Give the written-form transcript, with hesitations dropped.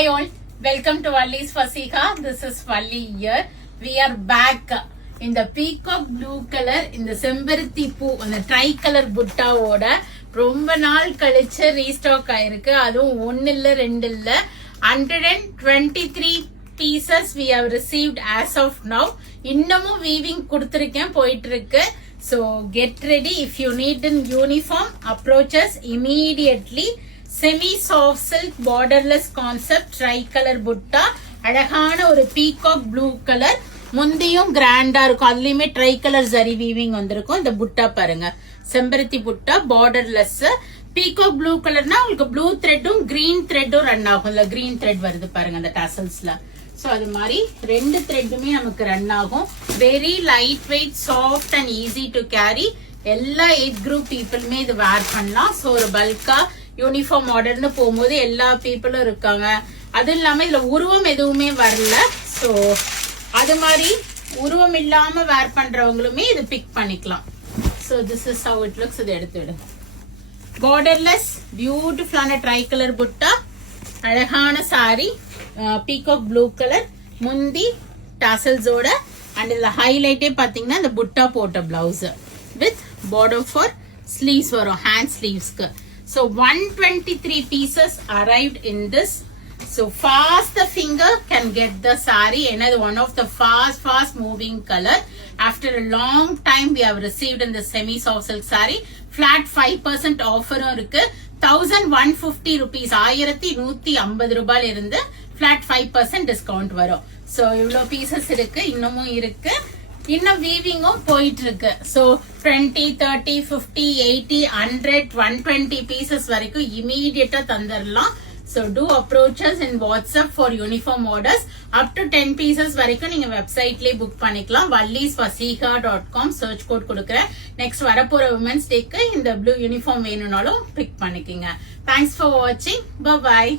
Hi all, welcome to Vallis Vaseha. This is Valli here. We are back in the peacock blue color in the செம்பருத்தி பூ அந்த tri-color புட்டாவோட ரொம்ப நாள் கழிச்சு restock ஆயிருக்கு. அதுவும் ஒன்னு இல்ல ரெண்டு இல்ல 123 pieces we have received as of now. இன்னமும் weaving கொடுத்திருக்கேன் போயிட்டு இருக்கு. So get ready. If you need an uniform, approach us immediately. Semi-soft silk borderless concept tri-color butta. அழகான ஒரு peacock blue color. முந்தியும் கிராண்டா இருக்கும். அதுலயுமே tri-color zari weaving வந்திருக்கும். இந்த புட்டா பாருங்க, செம்பருத்தி புட்டா borderless. peacock blue colorனா உங்களுக்கு blue threadum green threadum run ஆகும். இல்ல green thread வருது பாருங்க அந்த tasselsல. So அது மாதிரி ரெண்டு த்ரெட்டுமே நமக்கு ரன் ஆகும். Very light weight, soft and easy to carry. எல்லா ஏஜ் குரூப் பீப்புளுமே இது வேர் பண்ணலாம். ஸோ ஒரு பல்கா யூனிஃபார்ம் ஆர்டர்னு போகும்போது எல்லா பீப்புளும் இருக்காங்க. அது இல்லாம இதுல உருவம் எதுவுமே வரல. ஸோ அது மாதிரி உருவம் இல்லாம வேர் பண்றவங்களுமே இது பிக் பண்ணிக்கலாம். So this is how it looks. இது எடுத்துடு. பார்டர்லெஸ் பியூட்டிஃபுல்லான tri-color புட்டா, அழகான சாரி, பீகாக் ப்ளூ கலர், முந்தி டாசல்ஸோட. அண்ட் இதுல ஹைலைட்டே பாத்தீங்கன்னா இந்த புட்டா போட்ட blouse with border for sleeves வரும், hand ஸ்லீவ்ஸ்க்கு. So 123 pieces arrived in this. So fast the finger can get the saree. Another one of the fast moving color. After a long time we have received in the semi soft silk saree. Flat 5% offer இருக்கு. 1150 rupees, 1150 ரூபாயில இருந்து flat 5% discount வரும். So இவ்ளோ pieces இருக்கு, இன்னமும் இருக்கு, இன்னும் வீவிங்கும் போயிட்டு இருக்கு. So 20, 30, 50, 80, 100, 120 pieces வரைக்கும் immediate தந்துடலாம். So do approach us in WhatsApp for uniform orders. Up to 10 pieces வரைக்கும் நீங்க வெப்சைட்லயே புக் பண்ணிக்கலாம். vallisvaseha.com search code கொடுக்கிறேன். நெக்ஸ்ட் வரப்போற விமென்ஸ் டேக்கு இந்த ப்ளூ யூனிஃபார்ம் வேணும்னாலும் பிக் பண்ணிக்கங்க. Thanks for watching. Bye bye.